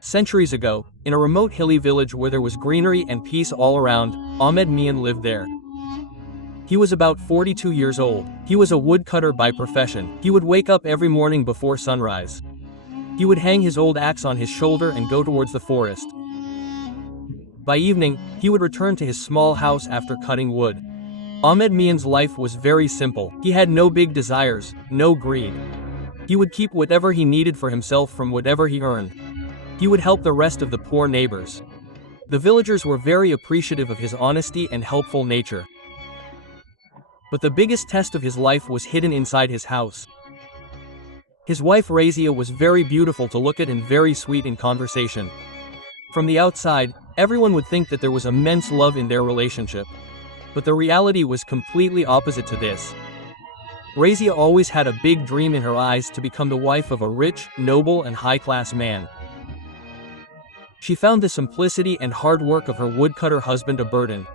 Centuries ago, in a remote hilly village where there was greenery and peace all around, Ahmed Mian lived there. He was about 42 years old. He was a woodcutter by profession. He would wake up every morning before sunrise. He would hang his old axe on his shoulder and go towards the forest. By evening, he would return to his small house after cutting wood. Ahmed Mian's life was very simple. He had no big desires, no greed. He would keep whatever he needed for himself from whatever he earned. He would help the rest of the poor neighbors. The villagers were very appreciative of his honesty and helpful nature. But the biggest test of his life was hidden inside his house. His wife Razia was very beautiful to look at and very sweet in conversation. From the outside, everyone would think that there was immense love in their relationship. But the reality was completely opposite to this. Razia always had a big dream in her eyes to become the wife of a rich, noble and high-class man. She found the simplicity and hard work of her woodcutter husband a burden.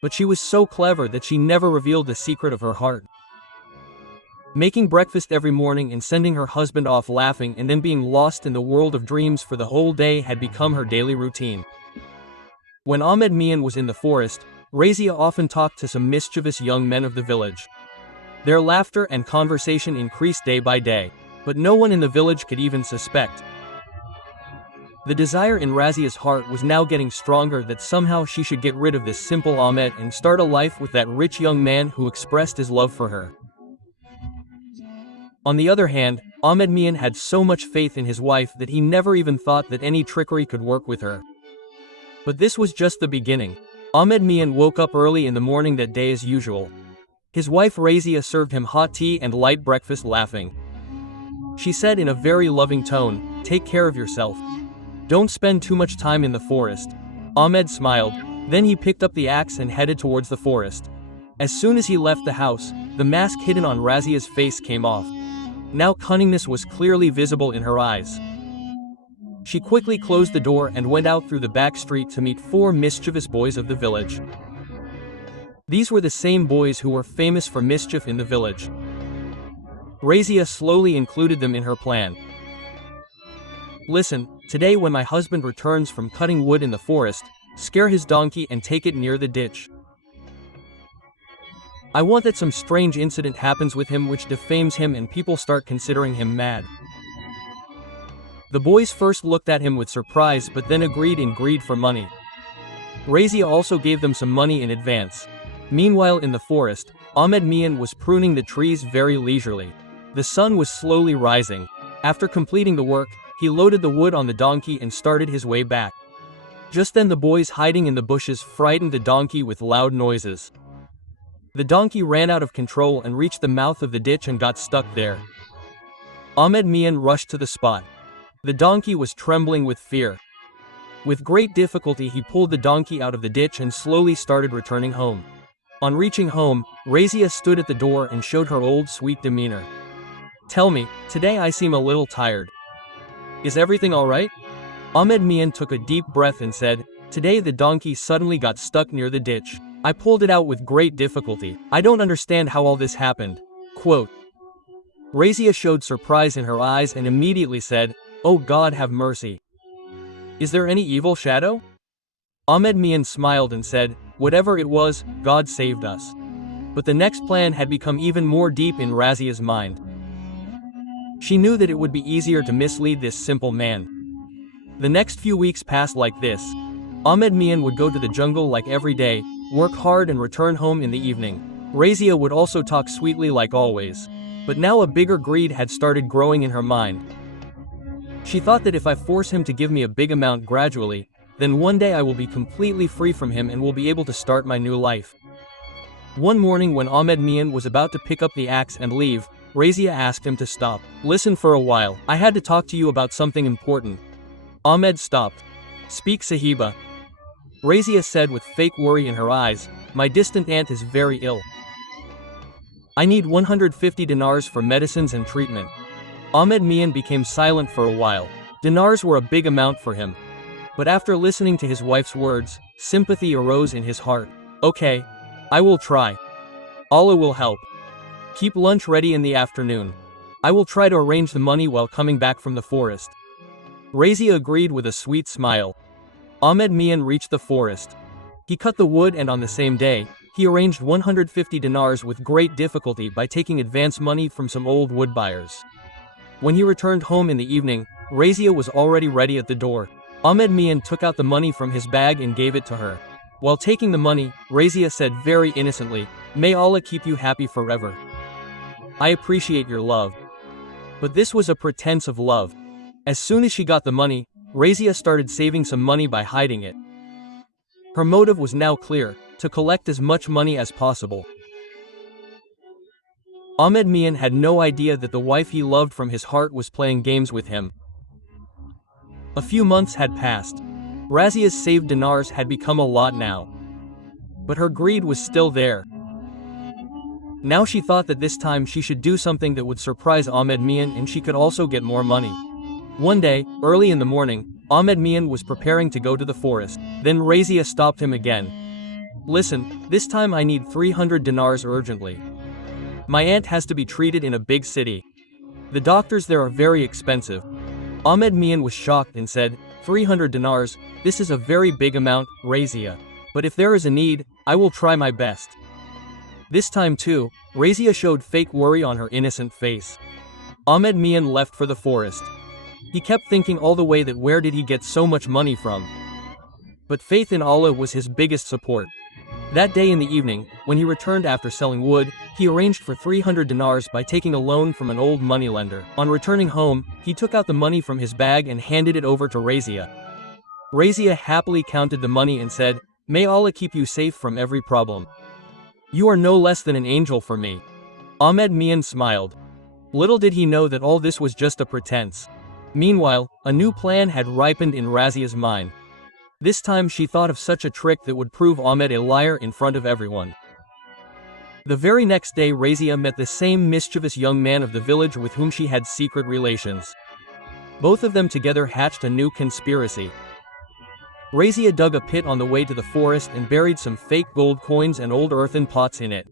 But she was so clever that she never revealed the secret of her heart. Making breakfast every morning and sending her husband off laughing and then being lost in the world of dreams for the whole day had become her daily routine. When Ahmed Mian was in the forest, Razia often talked to some mischievous young men of the village. Their laughter and conversation increased day by day, but no one in the village could even suspect. The desire in Razia's heart was now getting stronger that somehow she should get rid of this simple Ahmed and start a life with that rich young man who expressed his love for her. On the other hand, Ahmed Mian had so much faith in his wife that he never even thought that any trickery could work with her. But this was just the beginning. Ahmed Mian woke up early in the morning that day as usual. His wife Razia served him hot tea and light breakfast laughing. She said in a very loving tone, "Take care of yourself. Don't spend too much time in the forest." Ahmed smiled, then he picked up the axe and headed towards the forest. As soon as he left the house, the mask hidden on Razia's face came off. Now cunningness was clearly visible in her eyes. She quickly closed the door and went out through the back street to meet 4 mischievous boys of the village. These were the same boys who were famous for mischief in the village. Razia slowly included them in her plan. "Listen, today when my husband returns from cutting wood in the forest, scare his donkey and take it near the ditch. I want that some strange incident happens with him which defames him and people start considering him mad." The boys first looked at him with surprise but then agreed in greed for money. Razia also gave them some money in advance. Meanwhile in the forest, Ahmed Mian was pruning the trees very leisurely. The sun was slowly rising. After completing the work, he loaded the wood on the donkey and started his way back. Just then the boys hiding in the bushes frightened the donkey with loud noises. The donkey ran out of control and reached the mouth of the ditch and got stuck there. Ahmed Mian rushed to the spot. The donkey was trembling with fear. With great difficulty he pulled the donkey out of the ditch and slowly started returning home. On reaching home, Razia stood at the door and showed her old sweet demeanor. "Tell me, today I seem a little tired. Is everything alright?" Ahmed Mian took a deep breath and said, "Today the donkey suddenly got stuck near the ditch. I pulled it out with great difficulty. I don't understand how all this happened." Quote. Razia showed surprise in her eyes and immediately said, "Oh God, have mercy. Is there any evil shadow?" Ahmed Mian smiled and said, "Whatever it was, God saved us." But the next plan had become even more deep in Razia's mind. She knew that it would be easier to mislead this simple man. The next few weeks passed like this. Ahmed Mian would go to the jungle like every day, work hard and return home in the evening. Razia would also talk sweetly like always. But now a bigger greed had started growing in her mind. She thought that if I force him to give me a big amount gradually, then one day I will be completely free from him and will be able to start my new life. One morning when Ahmed Mian was about to pick up the axe and leave, Razia asked him to stop. "Listen for a while, I had to talk to you about something important." Ahmed stopped. "Speak, Sahiba." Razia said with fake worry in her eyes, "My distant aunt is very ill. I need 150 dinars for medicines and treatment." Ahmed Mian became silent for a while. Dinars were a big amount for him. But after listening to his wife's words, sympathy arose in his heart. "Okay, I will try. Allah will help. Keep lunch ready in the afternoon. I will try to arrange the money while coming back from the forest." Razia agreed with a sweet smile. Ahmed Mian reached the forest. He cut the wood and on the same day, he arranged 150 dinars with great difficulty by taking advance money from some old wood buyers. When he returned home in the evening, Razia was already ready at the door. Ahmed Mian took out the money from his bag and gave it to her. While taking the money, Razia said very innocently, "May Allah keep you happy forever. I appreciate your love." But this was a pretense of love. As soon as she got the money, Razia started saving some money by hiding it. Her motive was now clear, to collect as much money as possible. Ahmed Mian had no idea that the wife he loved from his heart was playing games with him. A few months had passed. Razia's saved dinars had become a lot now. But her greed was still there. Now she thought that this time she should do something that would surprise Ahmed Mian and she could also get more money. One day, early in the morning, Ahmed Mian was preparing to go to the forest. Then Razia stopped him again. "Listen, this time I need 300 dinars urgently. My aunt has to be treated in a big city. The doctors there are very expensive." Ahmed Mian was shocked and said, 300 dinars, this is a very big amount, Razia. But if there is a need, I will try my best. This time too, Razia showed fake worry on her innocent face. Ahmed Mian left for the forest. He kept thinking all the way that where did he get so much money from? But faith in Allah was his biggest support. That day in the evening, when he returned after selling wood, he arranged for 300 dinars by taking a loan from an old moneylender. On returning home, he took out the money from his bag and handed it over to Razia. Razia happily counted the money and said, "May Allah keep you safe from every problem. You are no less than an angel for me." Ahmed Mian smiled. Little did he know that all this was just a pretense. Meanwhile, a new plan had ripened in Razia's mind. This time she thought of such a trick that would prove Ahmed a liar in front of everyone. The very next day Razia met the same mischievous young man of the village with whom she had secret relations. Both of them together hatched a new conspiracy. Razia dug a pit on the way to the forest and buried some fake gold coins and old earthen pots in it.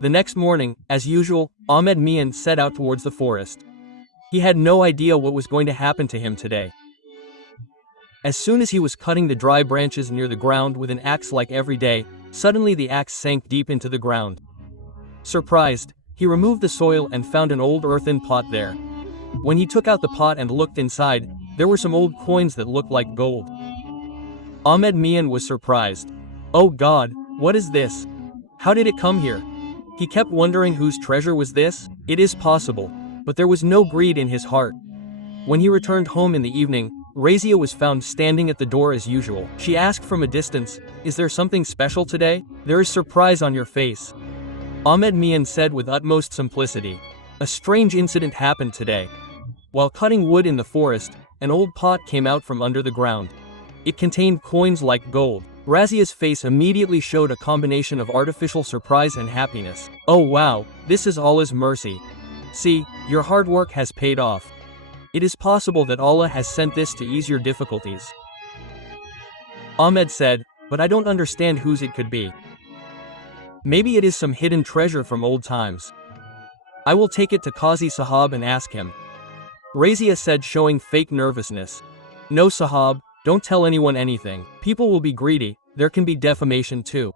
The next morning, as usual, Ahmed Mian set out towards the forest. He had no idea what was going to happen to him today. As soon as he was cutting the dry branches near the ground with an axe like every day, suddenly the axe sank deep into the ground. Surprised, he removed the soil and found an old earthen pot there. When he took out the pot and looked inside, there were some old coins that looked like gold. Ahmed Mian was surprised. "Oh God, what is this? How did it come here?" He kept wondering whose treasure was this. It is possible. But there was no greed in his heart. When he returned home in the evening, Razia was found standing at the door as usual. She asked from a distance, "Is there something special today? There is surprise on your face." Ahmed Mian said with utmost simplicity, "A strange incident happened today. While cutting wood in the forest, an old pot came out from under the ground. It contained coins like gold." Razia's face immediately showed a combination of artificial surprise and happiness. "Oh wow, this is Allah's mercy. See, your hard work has paid off. It is possible that Allah has sent this to ease your difficulties." Ahmed said, "But I don't understand whose it could be. Maybe it is some hidden treasure from old times. I will take it to Qazi Sahab and ask him." Razia said, showing fake nervousness. "No Sahab, don't tell anyone anything. People will be greedy, there can be defamation too.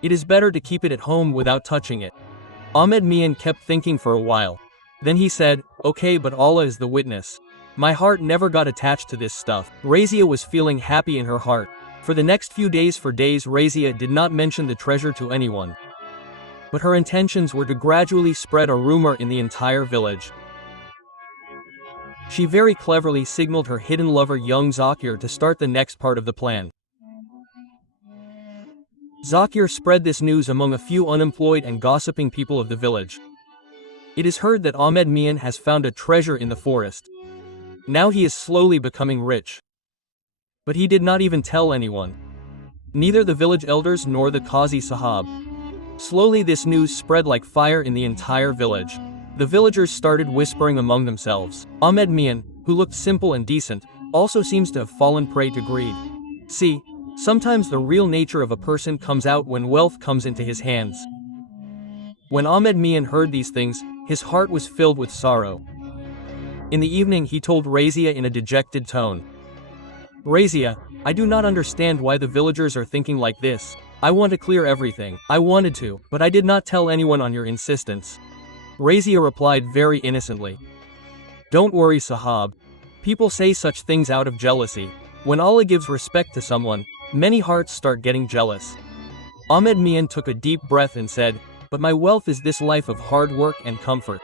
It is better to keep it at home without touching it." Ahmed Mian kept thinking for a while. Then he said, "Okay, but Allah is the witness. My heart never got attached to this stuff." Razia was feeling happy in her heart. For the next few days Razia did not mention the treasure to anyone. But her intentions were to gradually spread a rumor in the entire village. She very cleverly signaled her hidden lover young Zakir to start the next part of the plan. Zakir spread this news among a few unemployed and gossiping people of the village. "It is heard that Ahmed Mian has found a treasure in the forest. Now he is slowly becoming rich." But he did not even tell anyone. Neither the village elders nor the Qazi Sahab. Slowly this news spread like fire in the entire village. The villagers started whispering among themselves. Ahmed Mian, who looked simple and decent, also seems to have fallen prey to greed. See, sometimes the real nature of a person comes out when wealth comes into his hands. When Ahmed Mian heard these things, his heart was filled with sorrow. In the evening he told Razia in a dejected tone. Razia, I do not understand why the villagers are thinking like this. I want to clear everything. I wanted to, but I did not tell anyone on your insistence. Razia replied very innocently. Don't worry, Sahab. People say such things out of jealousy. When Allah gives respect to someone, many hearts start getting jealous. Ahmed Mian took a deep breath and said, but my wealth is this life of hard work and comfort.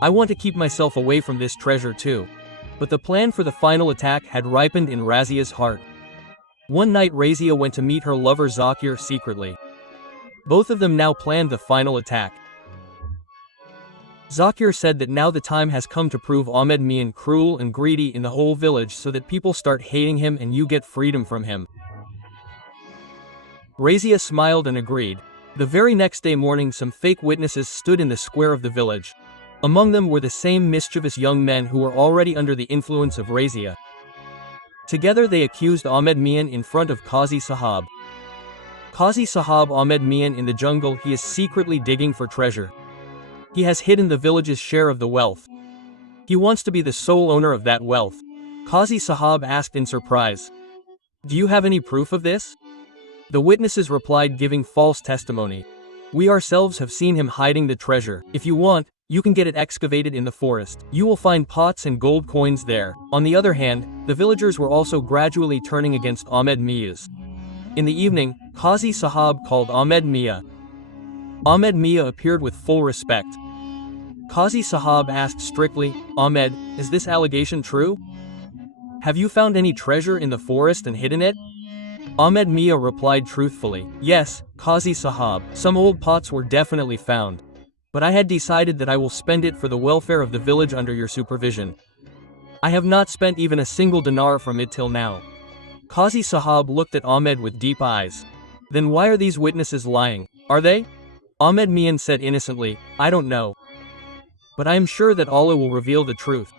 I want to keep myself away from this treasure too. But the plan for the final attack had ripened in Razia's heart. One night Razia went to meet her lover Zakir secretly. Both of them now planned the final attack. Zakir said that now the time has come to prove Ahmed Mian cruel and greedy in the whole village so that people start hating him and you get freedom from him. Razia smiled and agreed. The very next day morning some fake witnesses stood in the square of the village. Among them were the same mischievous young men who were already under the influence of Razia. Together they accused Ahmed Mian in front of Qazi Sahab. Qazi Sahab, Ahmed Mian in the jungle, he is secretly digging for treasure. He has hidden the village's share of the wealth. He wants to be the sole owner of that wealth. Qazi Sahab asked in surprise. Do you have any proof of this? The witnesses replied, giving false testimony. We ourselves have seen him hiding the treasure. If you want, you can get it excavated in the forest. You will find pots and gold coins there. On the other hand, the villagers were also gradually turning against Ahmed Mia's. In the evening, Qazi Sahab called Ahmed Mia. Ahmed Mia appeared with full respect. Qazi Sahab asked strictly, Ahmed, is this allegation true? Have you found any treasure in the forest and hidden it? Ahmed Mia replied truthfully, yes, Qazi Sahab, some old pots were definitely found. But I had decided that I will spend it for the welfare of the village under your supervision. I have not spent even a single dinar from it till now. Qazi Sahab looked at Ahmed with deep eyes. Then why are these witnesses lying? Are they? Ahmed Mian said innocently, I don't know. But I am sure that Allah will reveal the truth.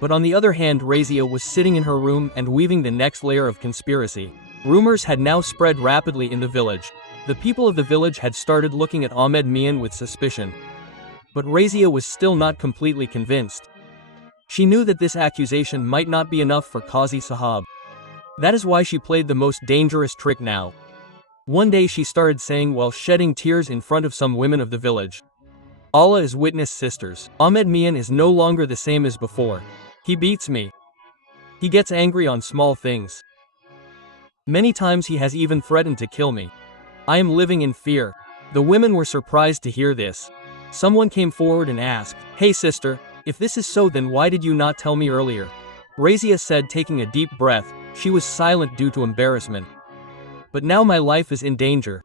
But on the other hand, Razia was sitting in her room and weaving the next layer of conspiracy. Rumors had now spread rapidly in the village. The people of the village had started looking at Ahmed Mian with suspicion. But Razia was still not completely convinced. She knew that this accusation might not be enough for Qazi Sahab. That is why she played the most dangerous trick now. One day she started saying while shedding tears in front of some women of the village. Allah is witness, sisters. Ahmed Mian is no longer the same as before. He beats me. He gets angry on small things. Many times he has even threatened to kill me. I am living in fear. The women were surprised to hear this. Someone came forward and asked, Hey sister, if this is so then why did you not tell me earlier? Razia said, taking a deep breath. She was silent due to embarrassment. But now my life is in danger.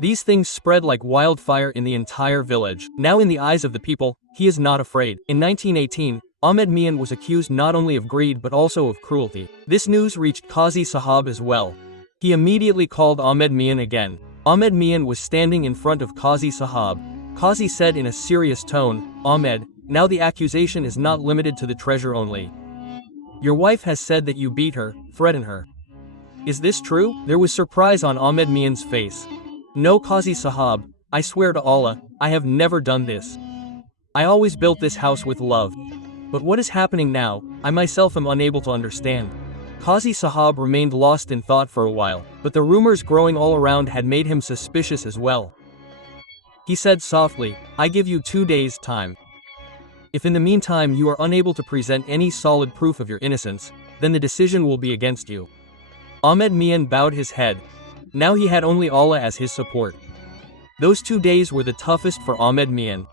These things spread like wildfire in the entire village. Now in the eyes of the people, he is not afraid. In 1918, Ahmed Mian was accused not only of greed but also of cruelty. This news reached Qazi Sahab as well. He immediately called Ahmed Mian again. Ahmed Mian was standing in front of Qazi Sahab. Qazi said in a serious tone, Ahmed, now the accusation is not limited to the treasure only. Your wife has said that you beat her, threaten her. Is this true? There was surprise on Ahmed Mian's face. No, Qazi Sahab, I swear to Allah, I have never done this. I always built this house with love. But what is happening now, I myself am unable to understand. Qazi Sahab remained lost in thought for a while, but the rumors growing all around had made him suspicious as well. He said softly, I give you 2 days' time. If in the meantime you are unable to present any solid proof of your innocence, then the decision will be against you. Ahmed Mian bowed his head. Now he had only Allah as his support. Those 2 days were the toughest for Ahmed Mian.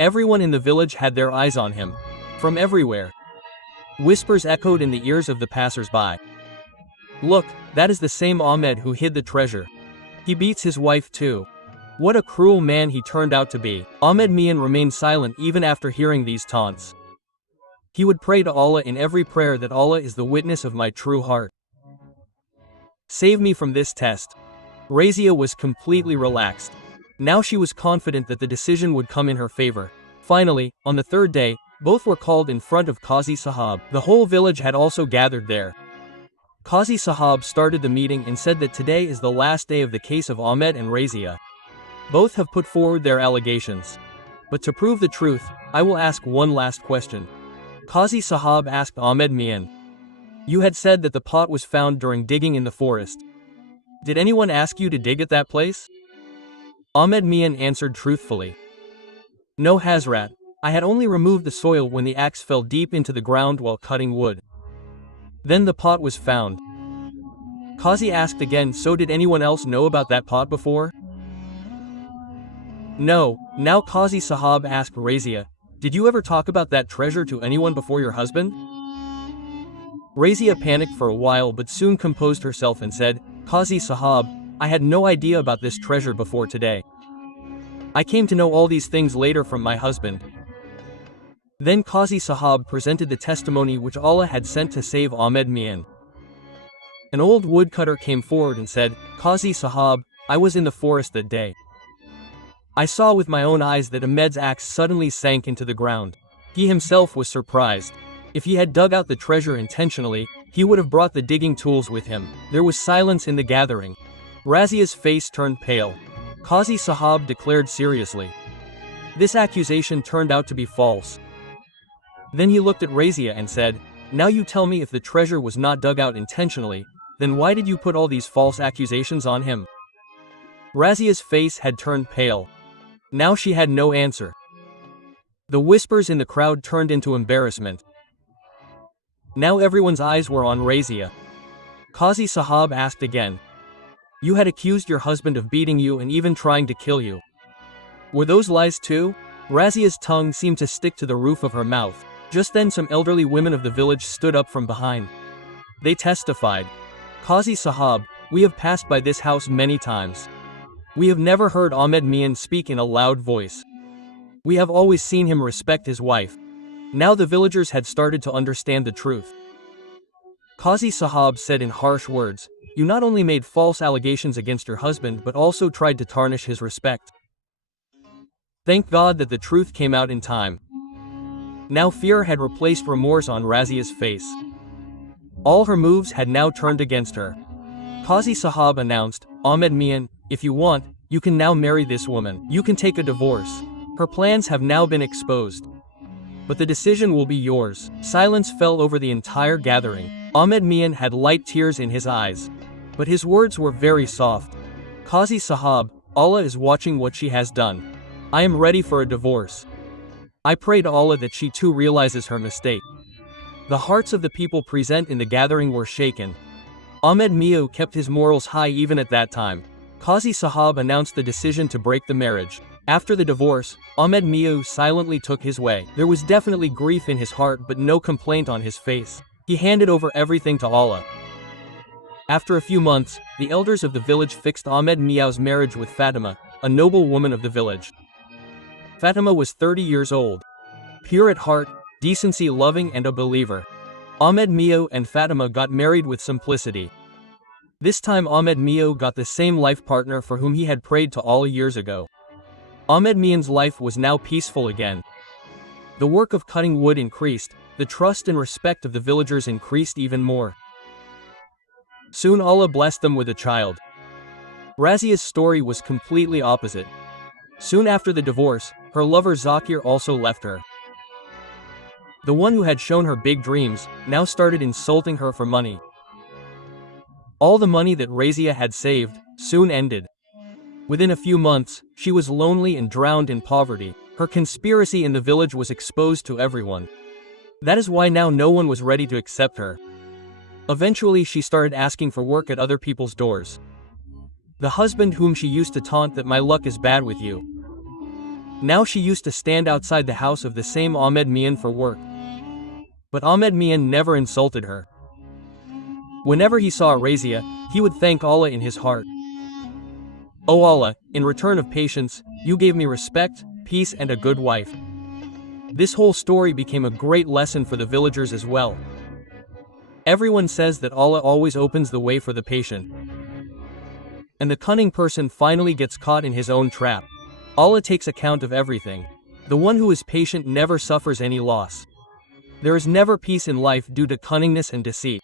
Everyone in the village had their eyes on him. From everywhere. Whispers echoed in the ears of the passers-by. Look, that is the same Ahmed who hid the treasure. He beats his wife too. What a cruel man he turned out to be. Ahmed Mian remained silent even after hearing these taunts. He would pray to Allah in every prayer that Allah is the witness of my true heart. Save me from this test. Razia was completely relaxed. Now she was confident that the decision would come in her favor. Finally, on the 3rd day, both were called in front of Qazi Sahab. The whole village had also gathered there. Qazi Sahab started the meeting and said that today is the last day of the case of Ahmed and Razia. Both have put forward their allegations. But to prove the truth, I will ask one last question. Qazi Sahab asked Ahmed Mian. You had said that the pot was found during digging in the forest. Did anyone ask you to dig at that place? Ahmed Mian answered truthfully. No Hazrat, I had only removed the soil when the axe fell deep into the ground while cutting wood. Then the pot was found. Qazi asked again, so did anyone else know about that pot before? No. Now Qazi Sahab asked Razia, did you ever talk about that treasure to anyone before your husband? Razia panicked for a while but soon composed herself and said, Qazi Sahab, I had no idea about this treasure before today. I came to know all these things later from my husband. Then Qazi Sahab presented the testimony which Allah had sent to save Ahmed Mian. An old woodcutter came forward and said, Qazi Sahab, I was in the forest that day. I saw with my own eyes that Ahmed's axe suddenly sank into the ground. He himself was surprised. If he had dug out the treasure intentionally, he would have brought the digging tools with him. There was silence in the gathering. Razia's face turned pale. Qazi Sahab declared seriously. This accusation turned out to be false. Then he looked at Razia and said, now you tell me if the treasure was not dug out intentionally, then why did you put all these false accusations on him? Razia's face had turned pale. Now she had no answer. The whispers in the crowd turned into embarrassment. Now everyone's eyes were on Razia. Qazi Sahab asked again. You had accused your husband of beating you and even trying to kill you. Were those lies too? Razia's tongue seemed to stick to the roof of her mouth. Just then some elderly women of the village stood up from behind. They testified. Qazi Sahab, we have passed by this house many times. We have never heard Ahmed Mian speak in a loud voice. We have always seen him respect his wife. Now the villagers had started to understand the truth. Qazi Sahab said in harsh words, you not only made false allegations against your husband but also tried to tarnish his respect. Thank God that the truth came out in time. Now fear had replaced remorse on Razia's face. All her moves had now turned against her. Qazi Sahab announced, Ahmed Mian, if you want, you can now marry this woman. You can take a divorce. Her plans have now been exposed. But the decision will be yours. Silence fell over the entire gathering. Ahmed Mian had light tears in his eyes. But his words were very soft. Qazi Sahab, Allah is watching what she has done. I am ready for a divorce. I pray to Allah that she too realizes her mistake. The hearts of the people present in the gathering were shaken. Ahmed Mian kept his morals high even at that time. Qazi Sahab announced the decision to break the marriage. After the divorce, Ahmed Mian silently took his way. There was definitely grief in his heart but no complaint on his face. He handed over everything to Allah. After a few months, the elders of the village fixed Ahmed Mian's marriage with Fatima, a noble woman of the village. Fatima was 30 years old. Pure at heart, decency-loving and a believer. Ahmed Mian and Fatima got married with simplicity. This time Ahmed Mian got the same life partner for whom he had prayed to Allah years ago. Ahmed Mian's life was now peaceful again. The work of cutting wood increased, the trust and respect of the villagers increased even more. Soon Allah blessed them with a child. Razia's story was completely opposite. Soon after the divorce, her lover Zakir also left her. The one who had shown her big dreams, now started insulting her for money. All the money that Razia had saved, soon ended. Within a few months, she was lonely and drowned in poverty. Her conspiracy in the village was exposed to everyone. That is why now no one was ready to accept her. Eventually she started asking for work at other people's doors. The husband whom she used to taunt that my luck is bad with you. Now she used to stand outside the house of the same Ahmed Mian for work. But Ahmed Mian never insulted her. Whenever he saw Razia, he would thank Allah in his heart. O Allah, in return of patience, you gave me respect, peace and a good wife. This whole story became a great lesson for the villagers as well. Everyone says that Allah always opens the way for the patient. And the cunning person finally gets caught in his own trap. Allah takes account of everything. The one who is patient never suffers any loss. There is never peace in life due to cunningness and deceit.